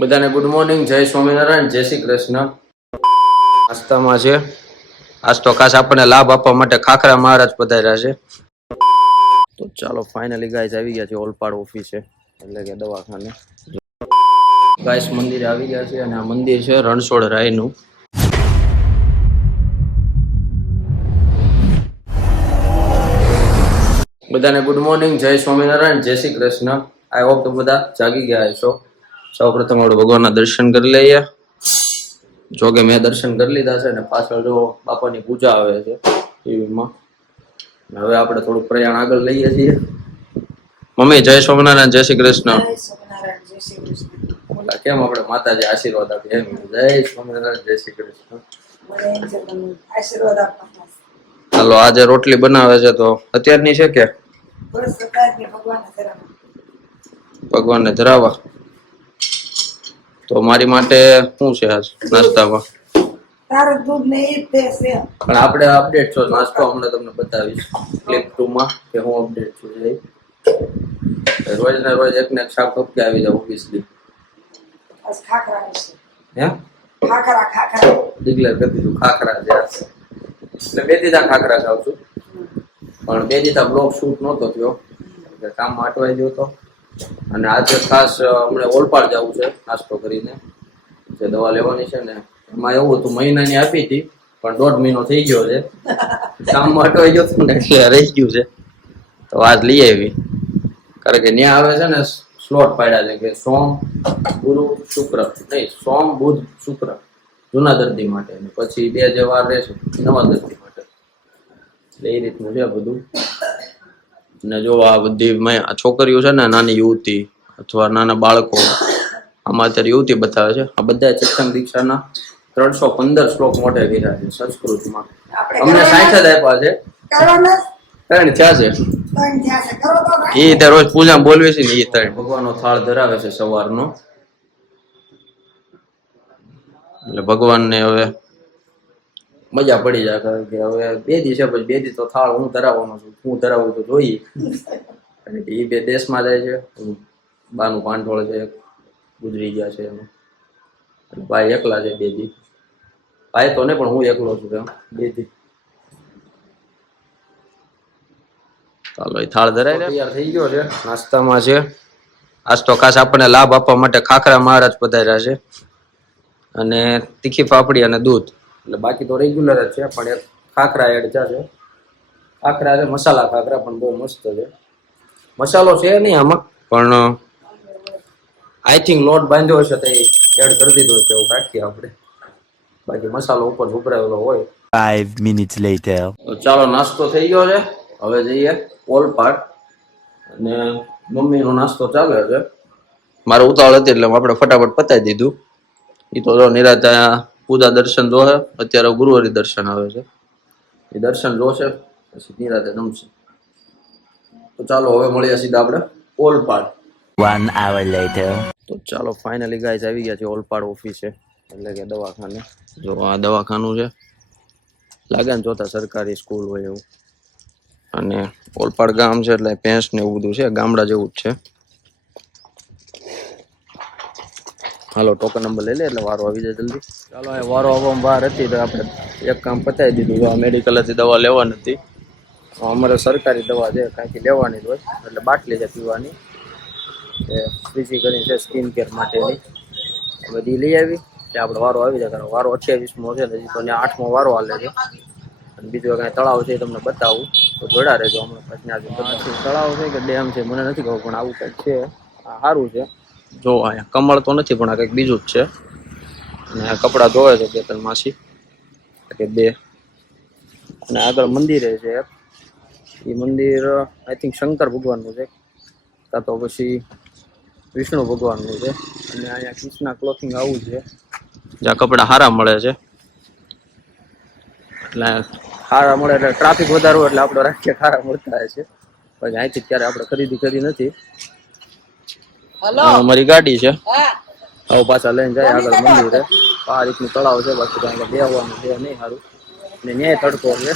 બધાને good morning, જય સ્વામિનારાયણ, જય શ્રી કૃષ્ણ. નાસ્તામાં છે આજ તો ખાસ આપણને લાભ આપવા માટે ખાખરા મહારાજ પધાર્યા છે. તો ચાલો ફાઇનલી ગાઈસ આવી ગયા છે ઓલપાડ ઓફિસે, એટલે કે દવાખાને. ગાઈસ મંદિરે આવી ગયા છે અને આ મંદિર છે રણછોડ રાયનું. બધાને ગુડ મોર્નિંગ, જય સ્વામિનારાયણ, જય શ્રી કૃષ્ણ. આઈ હોપ તો બધા જાગી ગયા છો. સૌ પ્રથમ આપણે ભગવાનના દર્શન કરી લઈએ. જો કે મેં દર્શન કરી લીધા છે અને પાછળ જો બાપાની પૂજા આવે છે ટીવીમાં. હવે આપણે થોડું પ્રયાણ આગળ લઈએ છીએ. મમ્મી જય સ્વામિનારાયણ, જય શ્રી કૃષ્ણ. કેમ આપણે માતાજી આશીર્વાદ આપીએ એમ. જય સ્વામિનારાયણ, જય શ્રી કૃષ્ણ. ચાલો આજે રોટલી બનાવે છે તો અત્યારની છે કે ભગવાનને ધરાવા. તો મારી માટે શું છે આજ નાસ્તામાં? પણ આપણે અપડેટ છો નાસ્તો હમણાં તમને બતાવીશ ક્લિપ 2 માં કે હું અપડેટ છું. રોજ ને રોજ એક ને એક શાક કપકે આવી જાવ ઓફિસલી. હે ખાખરા ડિક્લેર કરી દીધું ખાખરા છે એટલે બે દીધા ખાખરા ખાવ છું. પણ બે દીધા બ્લોગ શૂટ નહોતો થયો એટલે કામમાં અટવાઈ ગયો હતો. અને આજે ખાસ હમણાં ઓલપાડ જવું છે નાસ્તો કરીને, જે દવા લેવાની છે ને એમાં એવું હતું મહિનાની આપી હતી પણ 1.5 મહિનો થઈ ગયો છે. કામમાં અટવાઈ ગયો હતો ને એટલે રહી ગયું છે. તો આજ લઈ આવી, કારણ કે ત્યાં આવે છે ને સ્લોટ પાડ્યા છે કે સોમ ગુરુ શુક્ર, નહીં સોમ બુધ શુક્ર જૂના દર્દી માટે, અને પછી 2 જે વાર રહેશે નવા દર્દી માટે. એટલે એ રીતનું છે બધું. ને જો આ બધી છોકરીઓ છે ને, નાની યુવતી અથવા નાના બાળકો, આમાં અત્યારે યુવતી બતાવે છે. આ બધા સત્સંગ દીક્ષાના 315 શ્લોક મોઢે કર્યા છે સંસ્કૃતમાં. અમને 60 જ આપ્યા છે, 3 થયા છે. એ ત્યાં રોજ પૂજા બોલવે છે ને એ 3. ભગવાનનો થાળ ધરાવે છે સવારનો, એટલે ભગવાનને હવે મજા પડી જાય. કારણ કે હવે 2 દી છે, પછી 2 દી તો થાળ હું ધરાવવાનો છું. હું ધરાવું તો જોઈએ, કારણ કે એ 2 દેશમાં જાય છે. બાનું પાંડોળ છે, ગુજરી ગયા છે એનું. ભાઈ એકલા છે 2 દી. ભાઈ તો ને પણ હું એકલો છું એમ 2 દી. ચાલો એ થાળ ધરાય તૈયાર થઈ ગયો છે. નાસ્તામાં છે આજ તો ખાસ આપણને લાભ આપવા માટે ખાખરા મહારાજ પધાર્યા છે, અને તીખી પાપડી અને દૂધ. એટલે બાકી તો રેગ્યુલર જ છે, પણ એક ખાખરા એડ છે. ખાખરા છે મસાલા ખાખરા, પણ બહુ મસ્ત છે. મસાલો છે નહીં આમાં, પણ આઈ થિંક લોટ બાંધ્યો હશે તો એડ કરી દીધો છે એવું રાખીએ આપણે. બાકી મસાલો ઉપર ઉભરાયેલો હોય. 5 minutes later. તો ચાલો નાસ્તો થઈ ગયો છે, હવે જઈએ ઓલપાડ. અને મમ્મીનો નાસ્તો ચાલે છે. મારે ઉતાવળ હતી એટલે આપણે ફટાફટ પતાવી દીધું. એ તો નિરાતા પૂજા દર્શન જોશે. અત્યારે ગુરુવારી દર્શન આવે છે, એ દર્શન જોશે પછી નિરાતે જમશે. તો ચાલો હવે મળીએ સીધા આપણે ઓલપાડ. 1 hour later. તો ચાલો ફાઇનલી ગાઈસ આવી ગયા છે ઓલપાડ ઓફિસે, એટલે કે દવાખાને. જો આ દવાખાનું છે, લાગે ને જોતા સરકારી સ્કૂલ હોય એવું. અને ઓલપાડ ગામ છે એટલે ભેંસ ને એવું બધું છે, ગામડા જેવું જ છે. હાલો ટોકન નંબર લઈ લે એટલે વારો આવી જાય જલ્દી. ચાલો એ વારો આવવામાં બહાર હતી તો આપણે એક કામ પતાવી દીધું. આ મેડિકલેથી દવા લેવાની હતી. અમારે સરકારી દવા છે, કાંઈથી લેવાની જ હોય, એટલે બાટલી છે પીવાની. એ બીજી કરીને છે સ્કિન કેર માટેની. બધી લઈ આવી એટલે આપણે વારો આવી જાય. કારણ વારો 28મો છે, હજી તો ત્યાં 8મો વારો હાલે છે. અને બીજું કાંઈ તળાવ છે એ તમને બતાવું તો જોડા રહેજો. હમણાં પછી તળાવ છે કે ડેમ છે મને નથી ખબર, પણ આવું કંઈક છે. સારું છે. જો અહીંયા કમળ તો નથી, પણ આ કંઈક બીજું જ છે. અને આ કપડાં ધોવે છે 2-3 માસી કે 2. અને આગળ મંદિરે છે એક. એ મંદિર આઈ થિંક શંકર ભગવાનનું છે, કાં તો પછી વિષ્ણુ ભગવાનનું છે. અને અહીંયા કૃષ્ણા ક્લોથિંગ આવું છે, જ્યાં કપડાં સારા મળે છે. એટલે સારા મળે એટલે ટ્રાફિક વધારે હોય એટલે આપણે રાખીએ સારા મળતા હોય છે. પછી અહીંથી ક્યારે આપણે ખરીદી કરી નથી. અમારી ગાડી છે, હવે પાછા લઈને જાય આગળ મંદિરે. આ રીતનું તળાવ છે, બાકી ત્યાં બેહવાનું છે નહીં સારું. ને ન્યાય તડકો છે,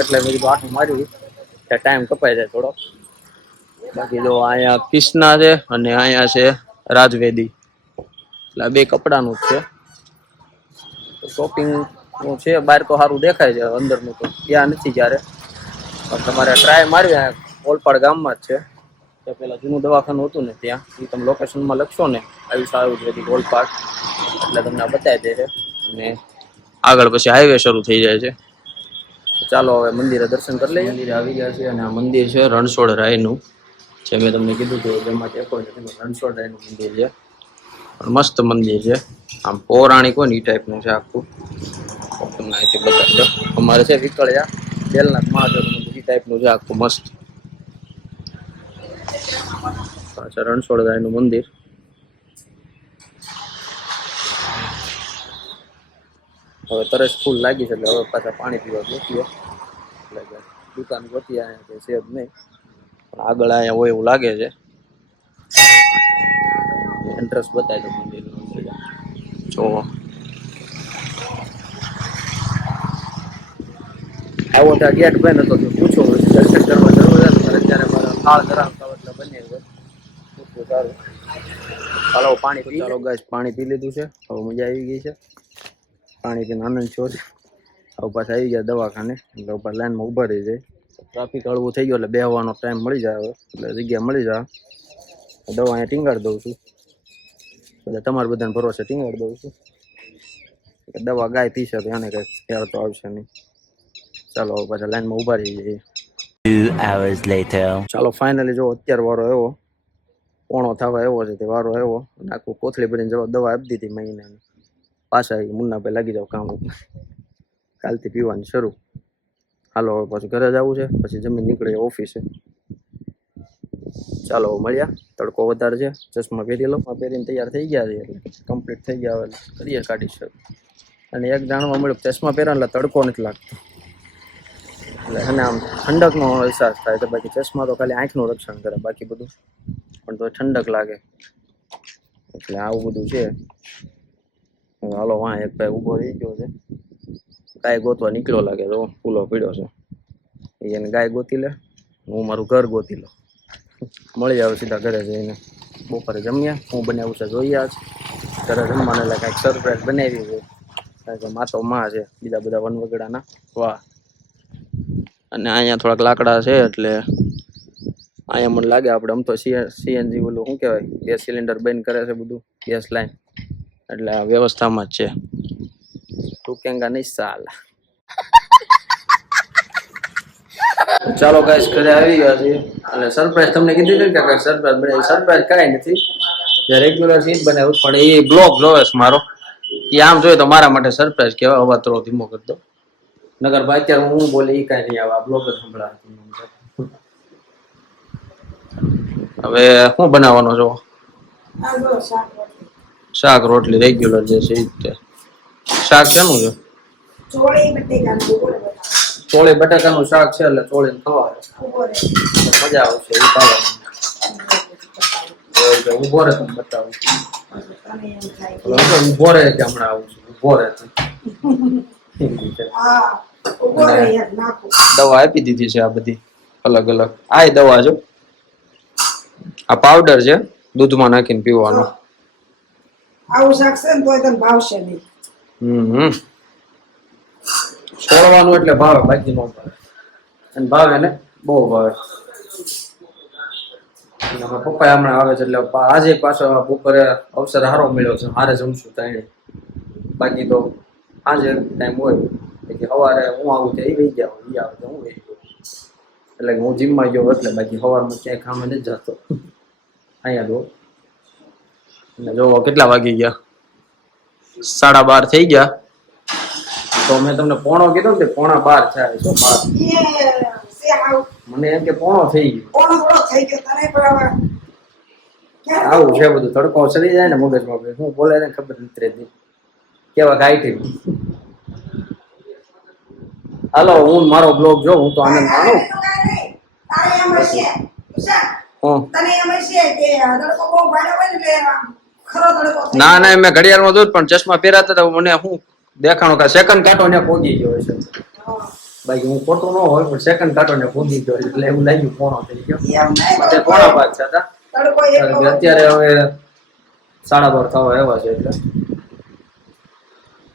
એટલે મેં કીધું આટલું માર્યું ત્યાં ટાઈમ કપાઈ જાય થોડો. બાકી જો અહીંયા કૃષ્ણા છે અને અહીંયા છે રાજવેદી. એટલે આ બે કપડાનું જ છે. શોપિંગ નું છે, બહાર તો સારું દેખાય છે, અંદરનું તો ત્યાં નથી જ્યારે. પણ તમારે ટ્રાય મારવી ઓલપાડ ગામમાં જ છે. ત્યાં પેલા જૂનું દવાખાનું હતું ને ત્યાં, એ તમે લોકેશનમાં લખશો ને આયુષ આયુર્વેદિક ઓલપાડ, એટલે તમને બતાવી દે છે. અને આગળ પછી હાઈવે શરૂ થઈ જાય છે. ચાલો હવે મંદિરે દર્શન કરી લઈએ. મંદિરે આવી ગયા છે અને આ મંદિર છે રણછોડ રાયનું, જે મેં તમને કીધું હતું જેમાં રણછોડ રાયનું મંદિર છે. મસ્ત મંદિર છે, આમ પૌરાણિક હોય ને એ ટાઈપનું છે આખું. તમને અહીંથી બતાવી દો. અમારે છે વિકળિયા બેલનાથ મહાદેવ મંદિર એ ટાઈપનું છે આખું મસ્ત. પાછળ રણછોડ રાયનું મંદિર. હવે તરસ ફૂલ લાગી છે એટલે હવે પાછા પાણી પીવા ગોતીએ. એટલે કે દુકાન ગોતી અહીંયા કે છે જ નહીં, પણ આગળ અહીંયા હોય એવું લાગે છે. એન્ટ્રન્સ બતાવી દો મંદિરનું. જો આવો ત્યાં ગેટ બંધ હતો તો પૂછો દર્શન કરવા જરૂર છે. અત્યારે મારા થાળ ધરાવતા એટલે બને હોય પૂછવું સારું. ચાલો પાણી પી. ચાલો ગાઈસ પાણી પી લીધું છે, હવે મજા આવી ગઈ છે. પાણી પીને આનંદ છો છે. હવે પાછા આવી ગયા દવાખાને, એટલે ઉપર લાઈનમાં ઉભા રહી જાય. ટ્રાફિક હળવું થઈ ગયો એટલે બેહવાનો ટાઈમ મળી જાય હવે, એટલે જગ્યા મળી જાય. દવા અહીંયા ટીંગાડી દઉં છું, એટલે તમારે બધાને ભરોસે ટીંગાડી દઉં છું. દવા ગાય પીશે તો એને કઈ ખ્યાલ તો આવશે નહીં. ચાલો હવે પાછા લાઈનમાં ઉભા રહી જઈએ. 2 hours later. ચાલો ફાઇનલી જો અત્યારે વારો આવ્યો, પોણો થવા આવ્યો છે તે વારો આવ્યો. આખું કોથળી ભરીને જવા દવા આપી દીધી મહિનાની. પાછા મુન્નાભાઈ લાગી જાવ કામ ઉપર, કાલથી પીવાની શરૂ. હાલો હવે પાછું ઘરે જવું છે, પછી જમીન નીકળીએ ઓફિસે. ચાલો મળ્યા. તડકો વધારે છે, ચશ્મા પહેરી લો. પહેરીને તૈયાર થઈ ગયા છે, એટલે કમ્પ્લીટ થઈ ગયા. હવે કરીએ કાઢી શરૂ. અને એક જાણવા મળ્યું ચશ્મા પહેરા એટલે તડકો નથી લાગતો, એટલે અને આમ ઠંડકનો અહેસાસ થાય છે. બાકી ચશ્મા તો ખાલી આંખનું રક્ષણ કરે, બાકી બધું પણ તો ઠંડક લાગે. એટલે આવું બધું છે. હાલો વાં એક ભાઈ ઊભો રહી ગયો છે, ગાય ગોતવા નીકળ્યો લાગે તો ફૂલો પીડ્યો છે. એને ગાય ગોતી લે, હું મારું ઘર ગોતી લો. મળી જાવ સીધા ઘરે જઈને. બપોરે જમ્યા, હું બનાવું છે જોઈએ આજ. ઘરે જમવાને એટલે કાંઈક સરપ્રાઈઝ બનાવી છે, કારણ કે મા તો માં છે, બીજા બધા વનવગડાના વાહ. અને અહીંયા થોડાક લાકડા છે, એટલે અહીંયા મને લાગે આપણે આમ તો સીએનજી ઓલું શું કહેવાય ગેસ સિલિન્ડર બંધ કરે છે બધું, ગેસ લાઈન, એટલે આ વ્યવસ્થામાં જ છે. ટૂંકેંગા નહીં સાલા. ચાલો ગાઈસ ઘરે આવી ગયા છે, અને સરપ્રાઈઝ તમને કીધું છે કે સરપ્રાઈઝ બનાવી. સરપ્રાઈઝ કાંઈ નથી, જે રેગ્યુલર સીટ બનાવ્યું, પણ એ બ્લોગ જોવે છે મારો. એ આમ જોઈએ તો મારા માટે સરપ્રાઈઝ કહેવાય. અવાજ થોડો ધીમો કરી દો, નગર ભાઈ અત્યારે હું બોલે એ કાંઈ નહીં આવે, આ બ્લોગ જ સંભળાવે. હવે શું બનાવવાનો છો? શાક રોટલી રેગ્યુલર જે છે એ જ. શાક શેનું છે? ચોળી બટાકાનું શાક છે, એટલે ચોળીને ખવાય મજા આવશે એ ખાવાની. ઉભો રહે તમે બતાવું. ઉભો રહે કે હમણાં આવું છું, ઉભો રહે. દવા આપી દીધી છે આ બધી અલગ અલગ. આ દવા જો, આ પાવડર છે, દૂધમાં નાખીને પીવાનો. આવું શાક છે ને તો તને ભાવશે નહીં. છોડવાનું એટલે ભાવે, બાકી ન ભાવે. અને ભાવે ને બહુ ભાવે. પપ્પા હમણાં આવે છે, એટલે આજે પાછો બપોરે અવસર સારો મળ્યો છે, હારે જમશું તાણે. બાકી તો આજે ટાઈમ હોય કે સવારે હું આવું તો એ વહી ગયા હોય, એ આવે તો હું વહી ગયો. એટલે હું જીમમાં ગયો એટલે, બાકી સવારમાં ક્યાંય ખામે નથી જતો. અહીંયા જો અને જો કેટલા વાગી ગયા, 12:30 થઈ ગયા. તો મેં તમને પોણો કીધો ને, 11:15 થાય છે. 12 મને એમ કે પોણો થઈ ગયો. આવું છે બધું, તડકો ચડી જાય ને મગજમાં, શું બોલે ને ખબર નથી રહેતી. કેવા ગાઈટી. હાલો હું મારો બ્લોગ જો, હું તો આનંદ માણું. ના ના મેં ઘડિયાળમાં જોયું, પણ ચશ્મા પહેરાતા હતા મને શું દેખાણું કે સેકન્ડ કાંટો ને પહોંચી ગયો છે. બાકી હું ખોટું ન હોય, પણ સેકન્ડ કાંટો ને પહોંચી ગયો એટલે એવું લાગ્યું પોણો થઈ ગયો. પોણા 5 હતા. અત્યારે હવે 12:30 થવા આવ્યા છે એટલે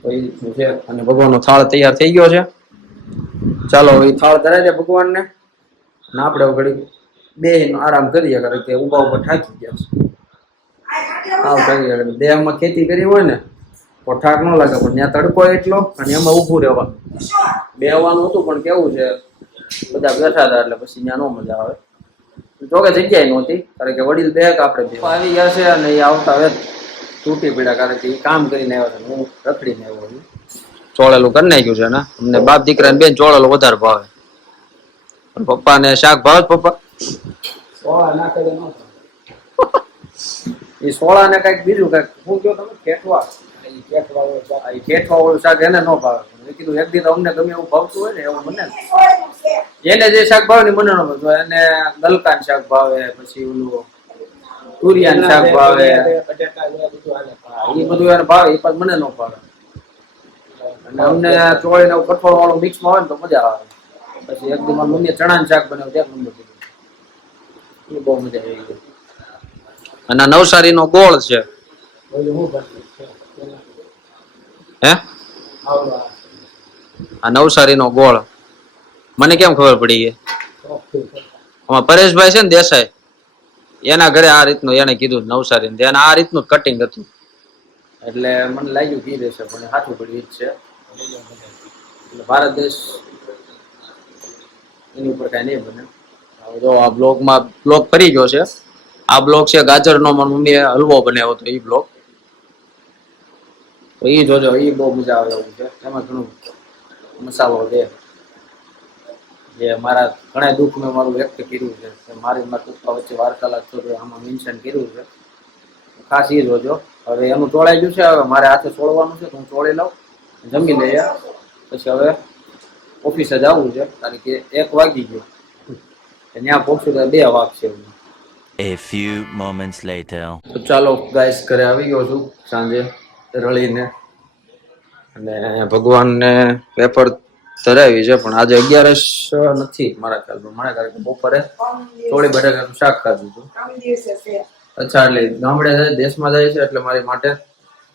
તો એ રીતનું છે. અને ભગવાનનો થાળ તૈયાર થઈ ગયો છે. ચાલો એ થાળ ધરાય છે ભગવાનને, અને આપણે ઘડી બે આરામ કરીએ, કારણ કે ઉભા ઉભા થાકી ગયા છે. આવ થાકી દેહમાં ખેતી કરી હોય ને તો થાક ન લાગે, પણ ત્યાં તડકો એટલો અને એમાં ઊભું રહેવાનું બેહવાનું હતું, પણ કેવું છે બધા બેઠા હતા એટલે પછી ત્યાં ન મજા આવે. જોકે જગ્યાએ નહોતી, કારણ કે વડીલ બે આપણે બે આવી ગયા છે અને એ આવતા હવે તૂટી પડ્યા, કારણ કે એ કામ કરીને આવ્યા છે, હું રખડીને આવ્યો છું. ચોળેલું કરી નાખ્યું છે ને, અમને બાપ દીકરા ને બેન ચોળેલું વધારે ભાવે. પપ્પા ને શાક ભાવે પપ્પા સોળા નાખે એ સોળા ને કઈક બીજું કઈક શું કહો તમે કેઠવા વાળું શાક એને ન ભાવે. મેં કીધું એક દી તો અમને ગમે એવું ભાવતું હોય ને એવું મને, એને જે શાક ભાવે ને મને ન ભાવે. એને ગલકાન શાક ભાવે, પછી ઓલું તુરિયાન શાક ભાવે, એ બધું એને ભાવે, એ પણ મને ન ભાવે. અને અમને ચોળીને કઠોળ વાળું મિક્સમાં હોય ને તો મજા આવે. પછી એક દી મારી મમ્મીએ ચણાનું શાક બનાવ્યું, ત્યાં નંબર કીધું, એ બહુ મજા આવી ગઈ. અને નવસારીનો ગોળ છે. હે આ નવસારીનો ગોળ મને કેમ ખબર પડી ગઈ? આમાં પરેશભાઈ છે ને દેસાઈ, એના ઘરે આ રીતનું એને કીધું નવસારી, એને આ રીતનું કટિંગ હતું એટલે મને લાગ્યું કી રહેશે, પણ સાચું પડ્યું જ છે. એટલે ભારત દેશ એની ઉપર કઈ નહીં બને. જો આ બ્લોગમાં બ્લોગ ફરી ગયો છે. આ બ્લોગ છે ગાજરનો, મારી મમ્મીએ હલવો બનાવ્યો હતો એ બ્લોગ, તો એ જોજો, એ બહુ મજા આવે એવું છે. એમાં ઘણું મસાલો છે જે મારા ઘણા દુઃખ મેં મારું વ્યક્ત કર્યું છે, મારી મારા પપ્પા વચ્ચે વાર્તાલાપ થયો આમાં મેન્શન કર્યું છે. ખાસ એ જોજો. હવે એનું ચોળાઈ ગયું છે, હવે મારે હાથે છોડવાનું છે તો હું ચોળી લઉં, જમી લઈએ, પછી હવે ઓફિસે જ આવવું છે, કારણ કે 1 વાગી ગયો, ત્યાં પહોંચું તો 2 વાગશે. A few moments later. તો ચાલો ગાઈસ, ઘરે આવી ગયો છું સાંજે રળીને, અને ભગવાનને વેફર ધરાવી છે, પણ આજે 11 નથી મારા ખ્યાલમાં. મને કારણ કે બપોરે ચોળી બટાકાનું શાક ખાધું હતું. અચ્છા, એટલે ગામડે જાય, દેશમાં જાય છે, એટલે મારી માટે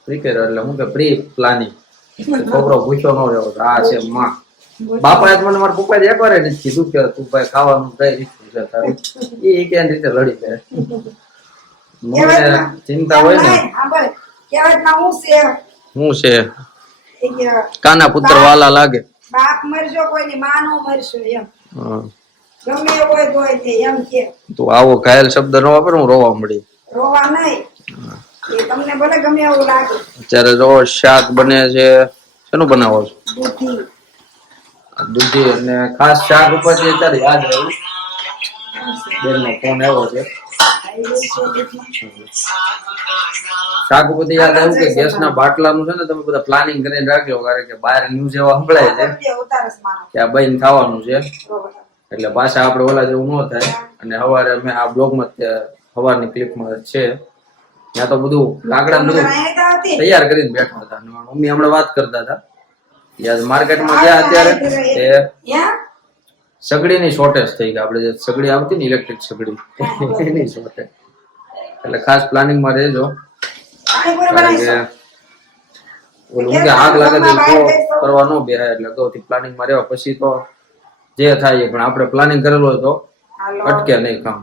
પ્રિપેર, એટલે હું કે પ્રી પ્લાનિંગ, છોકરો ભૂખ્યો ન રહ્યો. આ છે માં બાપાએ મને મારા પપ્પાએ એકવાર નથી કીધું કે તું ભાઈ ખાવાનું કઈ રીતનું છે તારું, એ કેવી રીતે લડી જાય. મને ચિંતા હોય ને હું છે કાના પુત્ર વાલા લાગે. બાપ મરજો કોઈની માં નો મરશો એમ, ગમે એવું હોય તોય તે એમ કે તું આવો ઘાયલ શબ્દ ન વાપર, હું રોવા મળી. રોવા નહીં, એ તમને ભલે ગમે એવું લાગે. અત્યારે જો શાક બને છે, શેનું બનાવો છો? દૂધી. દૂધી. અને ખાસ શાક ઉપર અત્યારે યાદ આવ્યું, બેનનો ફોન આવ્યો છે. શાક ઉપરથી યાદ આવ્યું કે ગેસના બાટલાનું છે ને તમે બધા પ્લાનિંગ કરીને રાખજો, કારણ કે બહાર ન્યૂઝ એવા સંભળાય છે કે આ બંધ થવાનું છે, એટલે પાછા આપણે ઓલા જેવું ન થાય. અને સવારે અમે આ બ્લોગમાં સવારની ક્લિપમાં છે, ત્યાં તો બધું લાકડા બધું તૈયાર કરીને બેઠા હતા. મમ્મી હમણાં વાત કરતા હતા, માર્કેટમાં ગયા અત્યારે સગડીની શોર્ટેજ થઈ ગઈ. આપણે જે સગડી આવતી ને ઇલેક્ટ્રિક સગડી, એની શોર્ટેજ, એટલે ખાસ પ્લાનિંગમાં રહેજો. કારણ કે ઓલું કે આગ લાગે તો કરવા ન બેહાય, એટલે અગાઉથી પ્લાનિંગમાં રહેવા. પછી તો જે થાય, પણ આપણે પ્લાનિંગ કરેલું હોય તો અટકે નહીં કામ.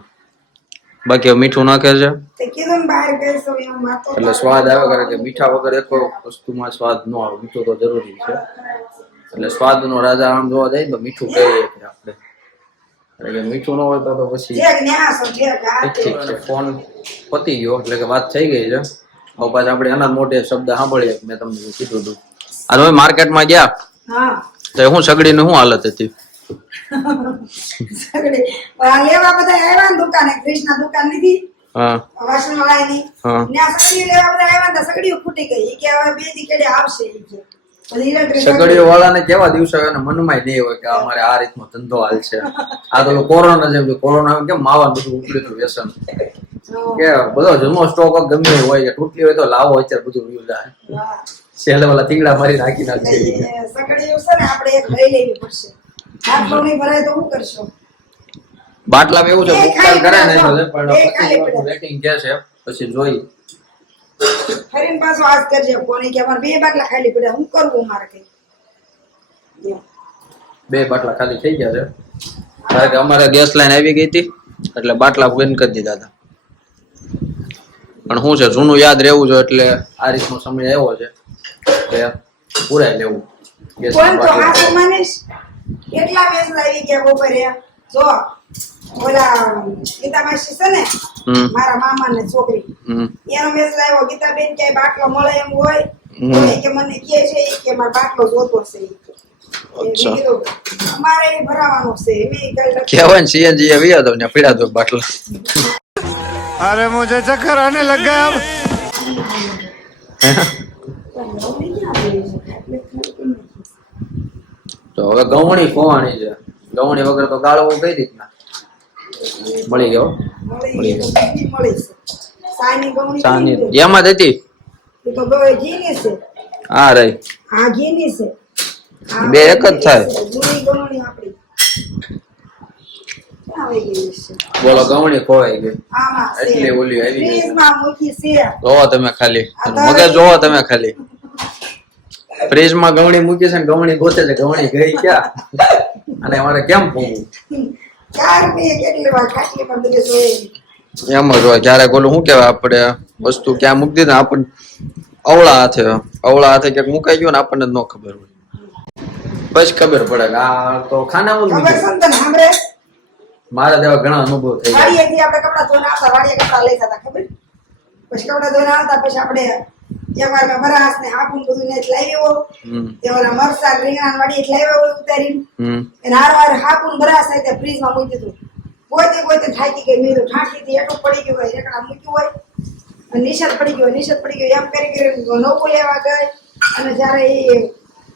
બાકી મીઠું નાખે છે એટલે સ્વાદ આવે, કારણ કે મીઠા વગર એક વસ્તુમાં સ્વાદ ન આવે, મીઠું તો જરૂરી છે. એટલે સ્વાદનો રાજા આમ જોવા જાય તો મીઠું કહીએ આપણે, એટલે કે મીઠું ન હોય તો પછી ઠીક છે. ફોન પતી ગયો, એટલે કે વાત થઈ ગઈ છે. હવે પાછા આપણે એના મોટે શબ્દ સાંભળીએ. મેં તમને કીધું હતું આ હવે માર્કેટમાં ગયા તો શું સગડીની શું હાલત હતી? સગડી લેવા બધા આવ્યા ને દુકાને, કૃષ્ણ દુકાન લીધી વાસણ વાળાની, ત્યાં સગડી લેવા બધા આવ્યા ને સગડીઓ ફૂટી ગઈ, કે હવે 2 દી કેડે આવશે. સગડીઓ વાળાને કેવા દિવસો હોય, મનમાં નહીં હોય કે અમારે આ રીતનો ધંધો હાલ છે. આ તો કોરોના જેમ, કોરોના કેમ માવા બધું ઉપડ્યું હતું વ્યસન, કે બધો જૂનો સ્ટોક ગમે હોય, તૂટલી હોય તો લાવો, અત્યારે બધું વ્યૂ જાય. છેલ્લે વાળા થીગડા મારી નાખી નાખશે. સગડીઓ છે ને આપણે એક લઈ લેવી પડશે, આટલો નહીં ભરાય તો શું કરશો? બાટલા એવું છે, ભૂખતાલ કરે ને પણ વેટિંગ કે છે, પછી જોઈ ફરીને પાછો આજ કરજે ફોન કે અમારે 2 બાટલા ખાલી પડ્યા હું કરવું મારે કઈ 2 બાટલા ખાલી થઈ ગયા છે કારણ કે અમારે ગેસ લાઈન આવી ગઈ હતી એટલે બાટલા બંધ કરી દીધા હતા પણ શું છે જૂનું યાદ રહેવું જોઈએ એટલે આ રીતનો સમય આવ્યો છે કે પૂરાઈ લેવું ગેસ કોણ તો હાથ માનીશ કેટલા વેસ આવી ગયા બપોરે જો ઓલા ગીતામાસી છે ને મારા મામા ને છોકરી એનો મેસ લાવ્યો ગીતાબેન કે બાટલો મળે એમ હોય તો એ કે મને કહે છે એ કે મારો બાટલો જોતો છે અચ્છા અમારે ઈ ભરાવાનો છે મેં કઈ કેવાય સીએનજી આવી હતો ને પીડા દો બાટલા अरे मुझे चक्कर आने लग गया अब તો હવે ગવણી ખોવાની છે ગવણી વગર તો ગાળવો કઈ રીતના મળી ગયો મળી છે સાની ગમણી સાની એમાં જ હતી એ તો ગોય ઘીની છે હા રહી આ ઘીની છે બે એક જ થાય જૂની ગમણી આપણી આવી ગઈ છે બોલો ગવણી ખોવાઈ ગઈ આમાં છે એટલી ઓલી આવી ગઈ ફ્રીજમાં મૂકી છે જોવો તમે ખાલી મગજ જોવો તમે ખાલી ફ્રીજ માં ગવણી મૂકી છે ને ગવણી ગોતે છે ગવણી ગઈ ક્યાં અને અમારે કેમ પોવું ચાર બે કેટલી વાર ખાટલી પર બધે જોઈ એમ જ હોય ક્યારેક ઓલું શું કેવાય આપણે વસ્તુ ક્યાં મૂકી દીધી ને આપણને અવળા હાથે ક્યાંક મુકાઈ ગયો ને આપણને જ ન ખબર હોય પછી ખબર પડે કે આ તો ખાનામાં જ ખબર મૂક્યું છે ને તને સાંભળે મારા જેવા ઘણા અનુભવ થઈ ગયા વાડીએથી આપણે કપડા ધોઈને આવતા વાડીએ કપડા લઈ જતા ખબર પછી કપડા ધોઈને આવતા પછી આપણે એકવાર મેં બરાસ ને હાપું બધું ને લાવ્યો તે ઓલા મરસા રીંગણા વાડીએ લાવ્યો ઉતારીને અને હાર હાપું બરાસ સાથે ફ્રીજમાં મૂકી દીધું પોતે થાકી ગઈ મેં ઠાઠી થી એટલું પડી ગયું હોય રેકડા મૂક્યું હોય અને નિશાળ પડી ગયો એમ કરી નોકો લેવા ગઈ અને જયારે એ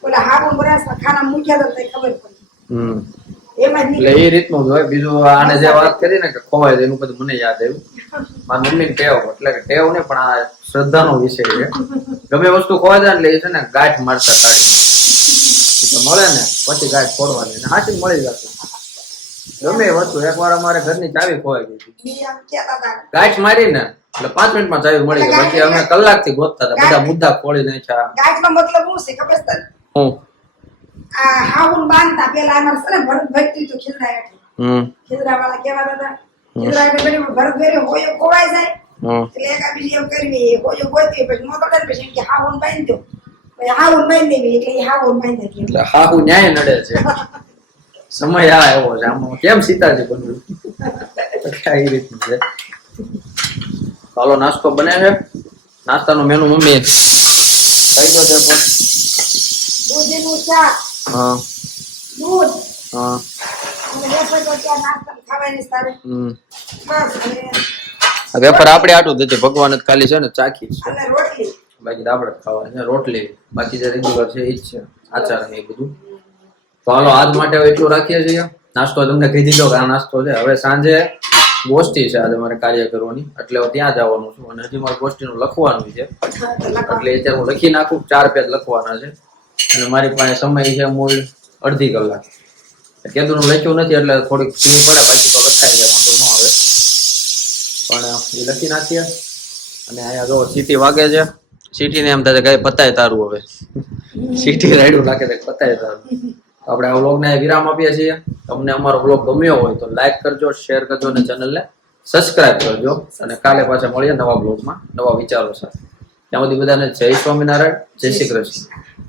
ઓલા હાપું બરાસના ખાના મૂક્યા હતા ખબર પડી એમાં જ એટલે એ રીતનું જ હોય બીજું આને જે વાત કરી ને કે ખોવાય એનું બધું મને યાદ આવ્યું મારી મમ્મી ટેવ એટલે કે ટેવ ને પણ આ શ્રદ્ધાનો વિષય છે ગમે વસ્તુ ખોવાય જાય એટલે એ છે ને ગાંઠ મારતા કાઢી મળે ને પછી ગાંઠ ફોડવાની ને હાથી મળી જશે ગમે વસ્તુ એકવાર અમારે ઘરની ચાવી ખોવાઈ ગઈ હતી આમ કહેતા હતા ગાંઠ મારી ને એટલે 5 મિનિટમાં ચાવી મળી ગઈ પછી અમે કલાકથી ગોતતા હતા બધા મુદ્દા ખોલી નાખ્યા ગાંઠનો મતલબ શું છે ખબર છે તને? હું આ હાઉન બાંધતા પેલા અમારે છે ને ભરત ભરતી તો ખીલડા હેઠળ ખીલડા વાળા કેવા હતા ખીલડા હેઠળ ભરત ભેરે હોયો ખોવાઈ જાય એટલે એકા બીજી એમ કરવી હોયો ગોતી પછી મોટો કરે પછી એમ કે હાઉન બાંધ્યો પછી હાઉન બાંધી દેવી એટલે એ હાઉન બાંધી દે એટલે હાહુ ન્યાય નડે છે સમય આ એવો છે આમાં કેમ સીતાજી બનવું કઈ રીતનું છે હાલો નાસ્તો બને છે નાસ્તાનો મેનુ મમ્મી કહી દો તે પણ દૂધીનું શાક હા દૂધ હા અને વેફર તો ત્યાં નાસ્તા ખાવાની તારે બસ આ વેફર આપણે આટું દીધી ભગવાન જ ખાલી છે ને ચાખી અને રોટલી બાકી આપણે જ ખાવાની છે રોટલી બાકી જે રેગ્યુલર છે એ જ છે આચાર ને એ બધું તો હાલો આજ માટે હવે એટલું રાખીએ છીએ નાસ્તો તમને કહી દીધો કે આ નાસ્તો છે હવે સાંજે ગોષ્ઠી છે આજે મારે કાર્ય કરવાની એટલે હું ત્યાં જવાનું છું અને હજી મારે ગોષ્ઠીનું લખવાનું છે એટલે અત્યારે હું લખી નાખું 4 પેજ લખવાના છે અને મારી પાસે સમય છે મૂળ અડધી કલાક કેદુનું લખ્યું નથી એટલે થોડીક સીમી પડે બાકી તો લખાઈ જાય વાંધો ન આવે પણ એ લખી નાખીએ અને અહીંયા જો સીટી વાગે છે સીટીને એમ થાય કઈ પતાય તારું હવે સીટી રાયડું નાખે તો પતાય તારું આપણે આ વ્લોગને વિરામ આપીએ છીએ તમને અમારો વ્લોગ ગમ્યો હોય તો લાઈક કરજો શેર કરજો અને ચેનલને સબસ્ક્રાઇબ કરજો અને કાલે પાછા મળીએ નવા વ્લોગમાં નવા વિચારો સાથે ત્યાં સુધી બધાને જય સ્વામિનારાયણ જય શ્રી કૃષ્ણ